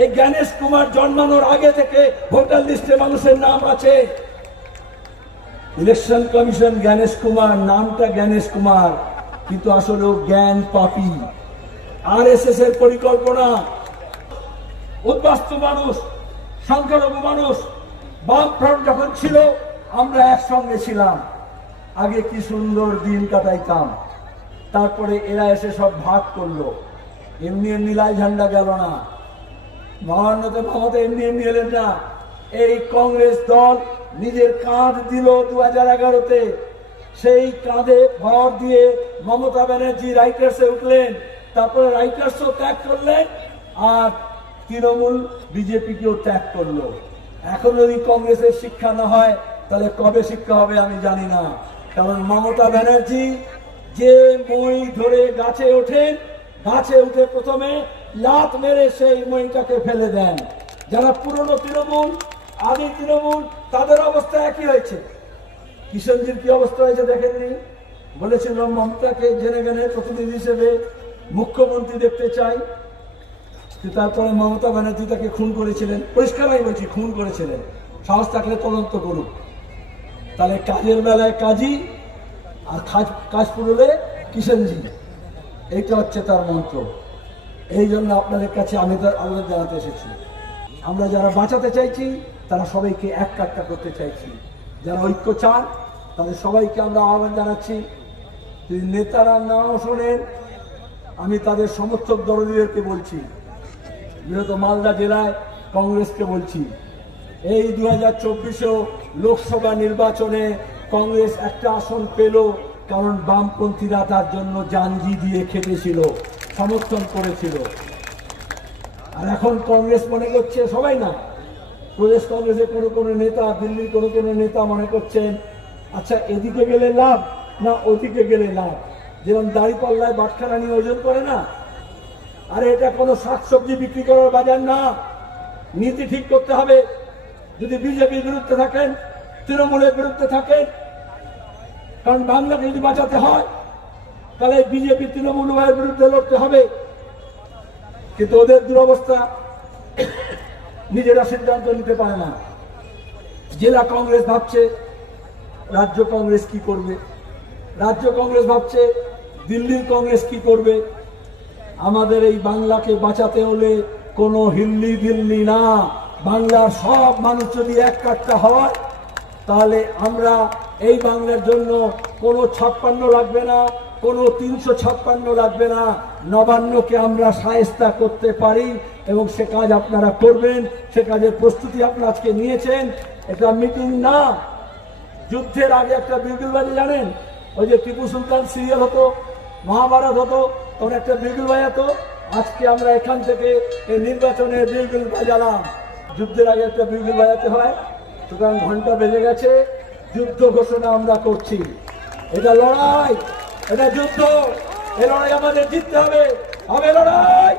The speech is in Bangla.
এই জ্ঞানেশ কুমার জন্মানোর আগে থেকে ভোটার লিস্টে মানুষের নাম আছে। ইলেকশন কমিশন জ্ঞানেশ কুমার, নামটা জ্ঞানেশ কুমার, কিন্তু আসলে জ্ঞান পাপী। আরএসএস এর পরিকল্পনা। উদ্বাস্তু মানুষ, সংখ্যালঘু মানুষ, বামফ্রন্ট যখন ছিল আমরা একসঙ্গে ছিলাম, আগে কি সুন্দর দিন কাটাইতাম। তারপরে এরা এসে সব ভাগ করলো। এমনি এমনি লাল ঝান্ডা গেল না, মহান্নতে মমতা এমনি এমনি এলেন না। এই কংগ্রেস দল নিজের কাঁধ দিল 2011-তে, সেই কাঁধে ভর দিয়ে মমতা ব্যানার্জি রাইটার্সে উঠলেন, তারপরে রাইটার্সও ত্যাগ করলেন, আর তৃণমূল বিজেপিকেও ত্যাগ করলো। এখন যদি কংগ্রেসের শিক্ষা না হয় তাহলে কবে শিক্ষা হবে আমি জানি না। কারণ মমতা ব্যানার্জি যে মই ধরে গাছে ওঠেন, গাছে উঠে প্রথমে লাত মেরে সেই মইটাকে ফেলে দেন। যারা পুরনো তৃণমূল, আদি তৃণমূল, তাদের অবস্থা একই হয়েছে। কিষণজির কি অবস্থা হয়েছে দেখেননি? বলেছিল মমতাকে জেনে গেলে প্রতিনিধি হিসেবে মুখ্যমন্ত্রী দেখতে চাই, তারপরে মমতা ব্যানার্জি তাকে খুন করেছিলেন। পরিষ্কার আমি বলছি, খুন করেছিলেন। সাহস থাকলে তদন্ত করুক। তাহলে কাজের বেলায় কাজী আর কাজ পুরোলে কিষণজি, এইটা হচ্ছে তার মন্ত্র। এই জন্য আপনাদের কাছে আমি তার আবেদন জানাতে এসেছি। আমরা যারা বাঁচাতে চাইছি তারা সবাইকে এক কাট্টা করতে চাইছি। যারা ঐক্য চান তাদের সবাইকে আমরা আহ্বান জানাচ্ছি। যদি নেতারা নাও শোনেন, আমি তাদের সমর্থক দলনীদেরকে বলছি, বৃহত্তর মালদা জেলায় কংগ্রেসকে বলছি, এই 2024 লোকসভা নির্বাচনে কংগ্রেস একটা আসন পেল কারণ বামপন্থীরা তার জন্য জানজি দিয়ে খেটেছিল, সমর্থন করেছিল। আর এখন কংগ্রেস মনে করছে, সবাই না, প্রদেশ কংগ্রেসের কোনো নেতা, দিল্লির কোনো নেতা মনে করছেন আচ্ছা এদিকে গেলে লাভ না ওদিকে গেলে লাভ। যেরকম দাঁড়িপাল্লায় বাটখারা নিয়ে ওজন করে না, আরে এটা কোনো শাকসবজি বিক্রি করার বাজার না। নীতি ঠিক করতে হবে। যদি বিজেপির বিরুদ্ধে থাকেন, তৃণমূলের বিরুদ্ধে থাকেন, কারণ বাংলাকে যদি বাঁচাতে হয় তাহলে বিজেপি তৃণমূল উভয়ের বিরুদ্ধে লড়তে হবে। কিন্তু ওদের দুরবস্থা, নিজেরা সিদ্ধান্ত নিতে পারে না। জেলা কংগ্রেস ভাবছে রাজ্য কংগ্রেস কি করবে, রাজ্য কংগ্রেস ভাবছে দিল্লির কংগ্রেস কি করবে। আমাদের এই বাংলাকে বাঁচাতে হলে কোনো হিল্লি দিল্লি না, বাংলার সব মানুষ যদি এক কাট্টা হয় তাহলে আমরা এই বাংলার জন্য কোনো 56 লাগবে না, কোনো 356 লাগবে না, 59কে আমরা শায়েস্তা করতে পারি। এবং সে কাজ আপনারা করবেন, সে কাজের প্রস্তুতি আপনারা আজকে নিয়েছেন। এটা মিটিং না। যুদ্ধের আগে একটা বিগুল বাজে, জানেন? ওই যে টিপু সুলতান সিরিয়াল হতো, মহাভারত হতো, তখন একটা বিগুল বাজাতো। আজকে আমরা এখান থেকে এই নির্বাচনে বিগুল বাজালাম। যুদ্ধের আগে একটা বিগুল বাজাতে হয়, সুতরাং ঘন্টা বেজে গেছে, যুদ্ধ ঘোষণা আমরা করছি। এটা লড়াই, এটা যুদ্ধ, এই লড়াই আমাদের জিততে হবে, হবে লড়াই।